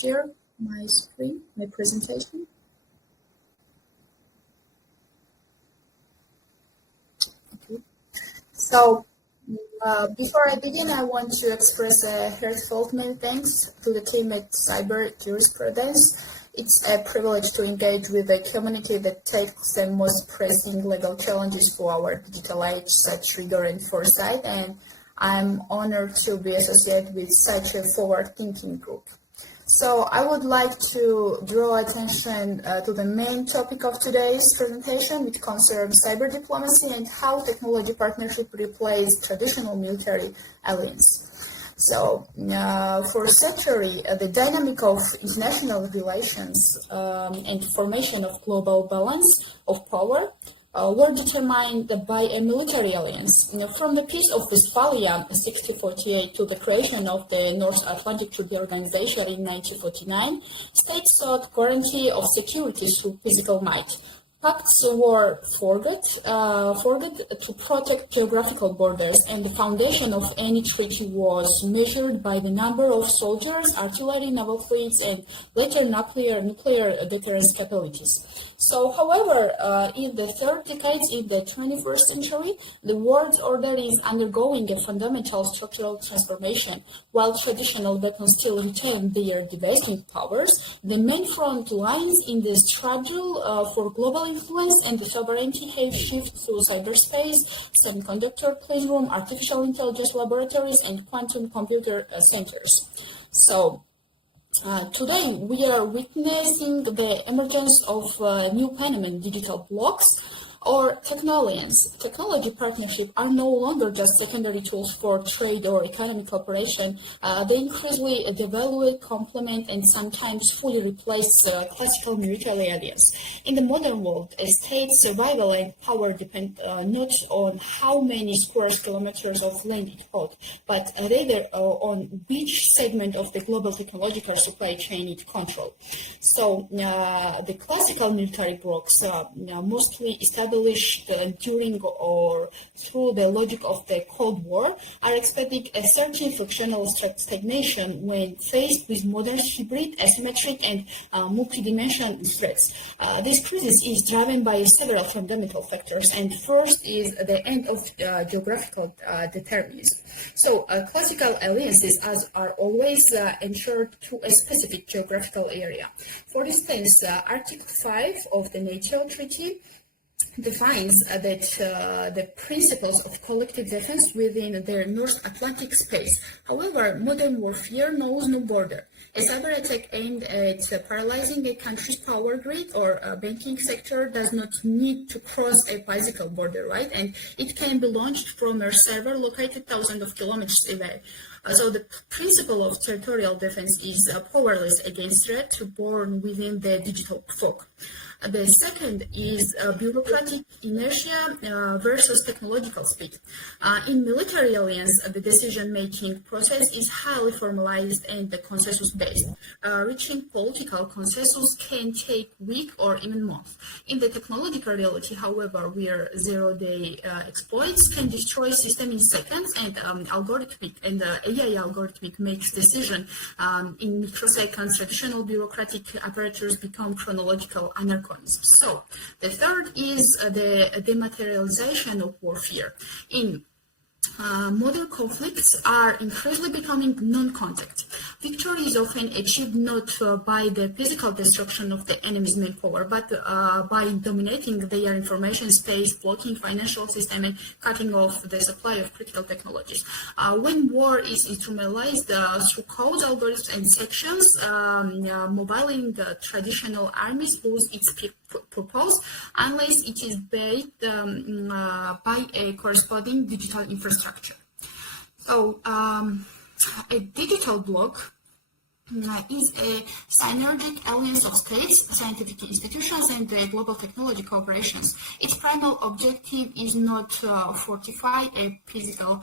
share my screen, my presentation. Okay. So before I begin, I want to express a heartfelt many thanks to the team at CyJurII. It's a privilege to engage with a community that takes the most pressing legal challenges for our digital age, such rigor and foresight, and I'm honored to be associated with such a forward-thinking group. So I would like to draw attention to the main topic of today's presentation, which concerns cyber diplomacy and how technology partnership replaces traditional military alliance. So for CyJurII, the dynamic of international relations and formation of global balance of power were determined by a military alliance. From the Peace of Westphalia 1648 to the creation of the North Atlantic Treaty Organization in 1949, states sought guarantee of security through physical might. Pacts were forged to protect geographical borders, and the foundation of any treaty was measured by the number of soldiers, artillery, naval fleets, and later nuclear deterrence capabilities. So, however, in the third decades in the 21st century, the world order is undergoing a fundamental structural transformation. While traditional weapons still retain their devastating powers, the main front lines in the struggle for global influence and the sovereignty have shifted to cyberspace, semiconductor cleanroom, artificial intelligence laboratories, and quantum computer centers. So, today, we are witnessing the emergence of new phenomenon, digital blocks, or techno-alliance. Technology partnerships are no longer just secondary tools for trade or economic cooperation. They increasingly develop, complement, and sometimes fully replace classical military alliance. In the modern world, a state's survival and power depend not on how many square kilometers of land it holds, but rather on which segment of the global technological supply chain it controls. So the classical military blocks mostly established during or through the logic of the Cold War are expecting a certain frictional stagnation when faced with modern hybrid, asymmetric, and multidimensional threats. This crisis is driven by several fundamental factors, and first is the end of geographical determinism. So classical alliances are always ensured to a specific geographical area. For instance, Article 5 of the NATO Treaty defines that the principles of collective defense within their North Atlantic space. However, modern warfare knows no border. A cyber attack aimed at paralyzing a country's power grid or a banking sector does not need to cross a physical border, right? And it can be launched from a server located thousands of kilometers away. So the principle of territorial defense is powerless against threat born within the digital fog. The second is bureaucratic inertia versus technological speed. In military alliance, the decision-making process is highly formalized and consensus-based. Reaching political consensus can take weeks or even months. In the technological reality, however, where zero-day exploits can destroy system in seconds, and AI algorithmic makes decision in microseconds, traditional bureaucratic apparatus become chronological anarchy. So the third is the dematerialization of warfare. In modern conflicts are increasingly becoming non-contact. Victory is often achieved not by the physical destruction of the enemy's main power, but by dominating their information space, blocking financial system, and cutting off the supply of critical technologies. When war is instrumentalized through codes, algorithms, and sections, mobilizing the traditional armies lose its purpose unless it is backed by a corresponding digital infrastructure. So a digital bloc is a synergic alliance of states, scientific institutions, and global technology corporations. Its primary objective is not to fortify a physical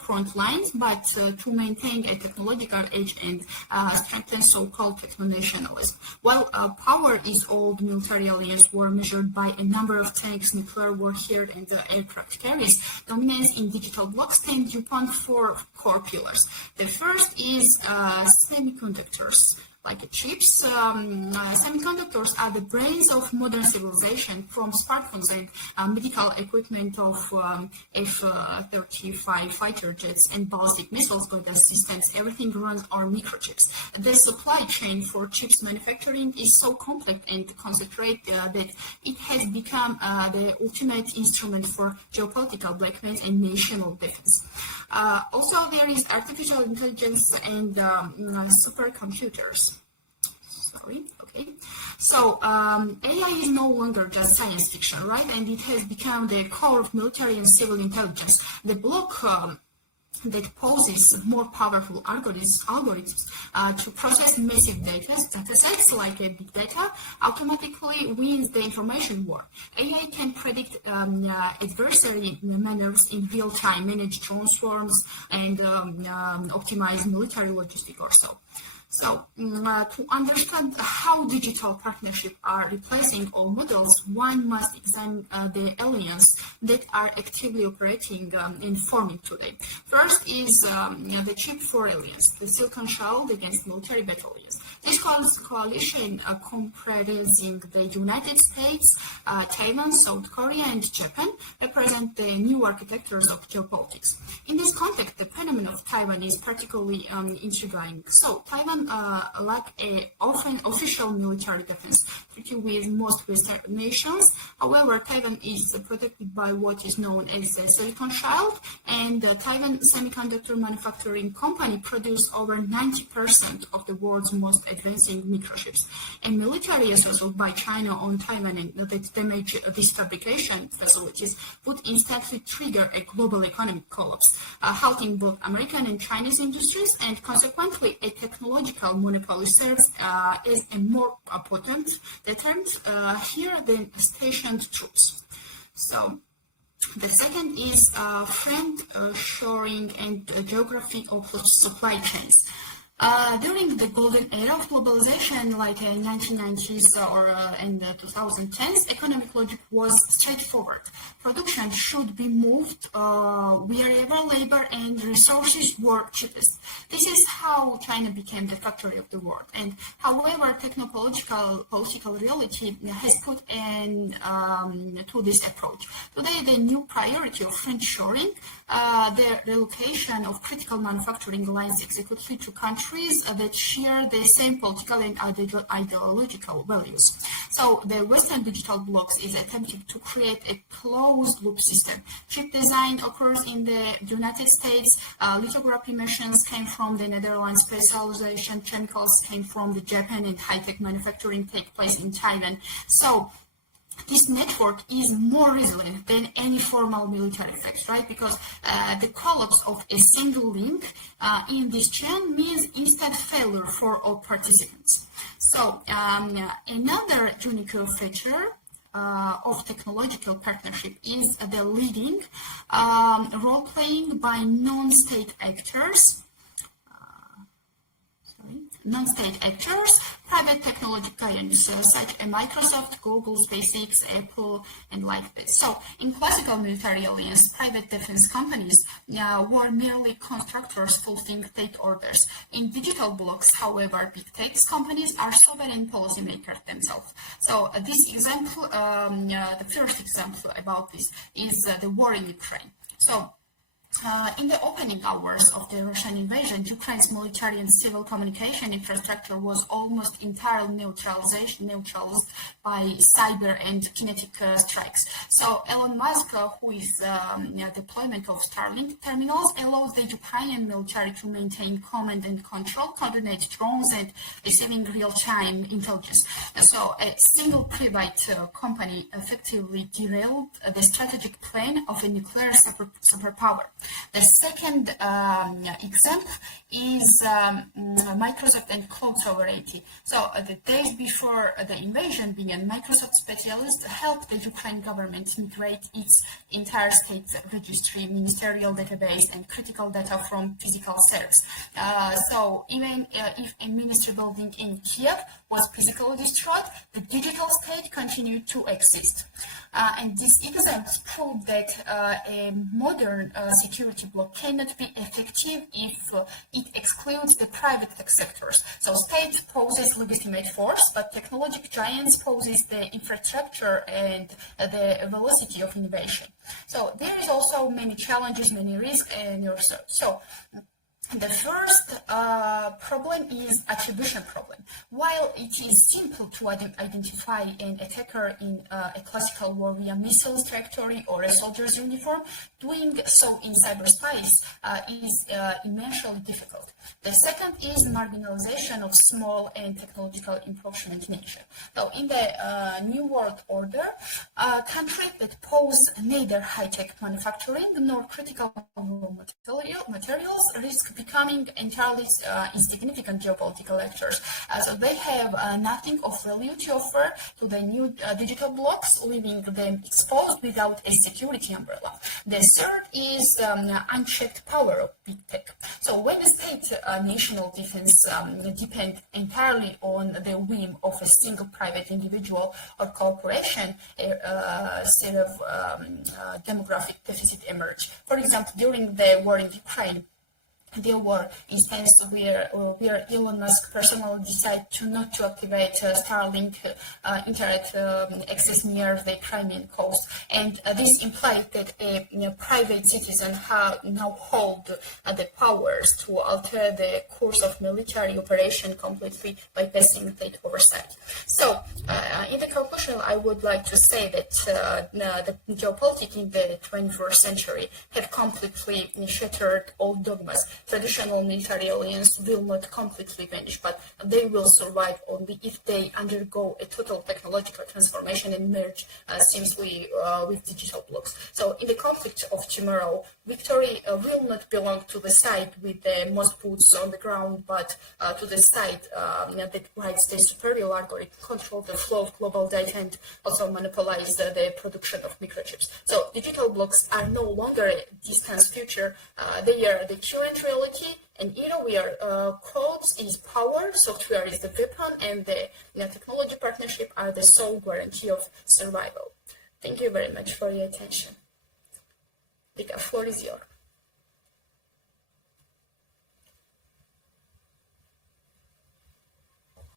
front lines, but to maintain a technological edge and strengthen so-called techno-nationalism. While power is old, military alliances were measured by a number of tanks, nuclear warhead, and aircraft carriers. Dominance in digital blocks stems upon four core pillars. The first is semiconductors. like chips. Semiconductors are the brains of modern civilization, from smartphones and medical equipment of F-35 fighter jets and ballistic missiles guidance systems. Everything runs on microchips. The supply chain for chips manufacturing is so complex and concentrated that it has become the ultimate instrument for geopolitical blackmail and national defense. Also, there is artificial intelligence and supercomputers. So AI is no longer just science fiction, right? And it has become the core of military and civil intelligence. The block that poses more powerful algorithms to process massive data sets like big data automatically wins the information war. AI can predict adversary manners in real time, manage drone swarms, and optimize military logistics or so. So, to understand how digital partnerships are replacing all models, one must examine the alliances that are actively operating and forming today. First is the Chip 4 Alliance, the Silicon Shield against military battalions. This coalition comprising the United States, Taiwan, South Korea, and Japan represent the new architectures of geopolitics. In this context, the phenomenon of Taiwan is particularly intriguing. So, Taiwan lack a often official military defense treaty with most Western nations. However, Taiwan is protected by what is known as the Silicon Shield, and the Taiwan Semiconductor Manufacturing Company produce over 90% of the world's most advancing microchips. And military assault by China on Taiwan and that damage these fabrication facilities would instantly trigger a global economic collapse, halting both American and Chinese industries, and consequently a technological monopoly serves as a more potent deterrent here than stationed troops. So the second is friend shoring and geography of supply chains. During the golden era of globalization, like in 1990s or in 2010s, economic logic was straightforward. Production should be moved wherever labor and resources were cheapest. This is how China became the factory of the world. And however, political reality has put an to this approach. Today, the new priority of friendshoring, the relocation of critical manufacturing lines executely to countries that share the same political and ideological values. So the Western digital blocks is attempting to create a closed loop system. Chip design occurs in the United States, lithography machines came from the Netherlands, specialization chemicals came from the Japan, and high-tech manufacturing take place in Taiwan. So this network is more resilient than any formal military effects, right? Because the collapse of a single link in this chain means instant failure for all participants. So another unique feature of technological partnership is the leading role-playing by non-state actors. Private technology giants such as Microsoft, Google, SpaceX, Apple, and like this. So, in classical military alliance, private defense companies were merely constructors fulfilling state orders. In digital blocks, however, big tech companies are sovereign policymakers themselves. So, this example, the first example about this is the war in Ukraine. So, in the opening hours of the Russian invasion, Ukraine's military and civil communication infrastructure was almost entirely neutralized by cyber and kinetic strikes. So Elon Musk, who is deployment of Starlink terminals, allows the Ukrainian military to maintain command and control, coordinate drones, and receiving real-time intelligence. So a single private company effectively derailed the strategic plan of a nuclear superpower. The second example is Microsoft and cloud sovereignty. So the days before the invasion began, Microsoft specialists helped the Ukraine government migrate its entire state registry, ministerial database, and critical data from physical servers. So even if a ministry building in Kiev was physically destroyed, the digital state continued to exist. And these examples prove that a modern security security bloc cannot be effective if it excludes the private tech sectors. So state poses legitimate force, but technology giants poses the infrastructure and the velocity of innovation. So there is also many challenges, many risks, and also so. The first problem is attribution problem. While it is simple to identify an attacker in a classical war via missiles trajectory or a soldier's uniform, doing so in cyberspace is immensely difficult. The second is marginalization of small and technological encroachment nature. So in the New World Order, countries that pose neither high-tech manufacturing nor critical materials risk becoming entirely insignificant geopolitical actors. So they have nothing of value to offer to the new digital blocks, leaving them exposed without a security umbrella. The third is unchecked power of big tech. So when the state national defense depend entirely on the whim of a single private individual or corporation, a set of demographic deficit emerge. For example, during the war in Ukraine, there were instances where Elon Musk personally decided not to activate Starlink internet access near the Crimean coast, and this implied that a private citizen now hold the powers to alter the course of military operation completely bypassing state oversight. So, in the conclusion, I would like to say that the geopolitics in the 21st century have completely shattered all dogmas. Traditional military alliances will not completely vanish, but they will survive only if they undergo a total technological transformation and merge seamlessly with digital blocks. So in the conflict of tomorrow, victory will not belong to the side with the most boots on the ground, but to the side that provides the superior algorithm, control the flow of global data, and also monopolize the production of microchips. So digital blocks are no longer a distant future. They are the current reality, and where codes is power, software is the weapon, and the technology partnership are the sole guarantee of survival. Thank you very much for your attention. The floor is yours.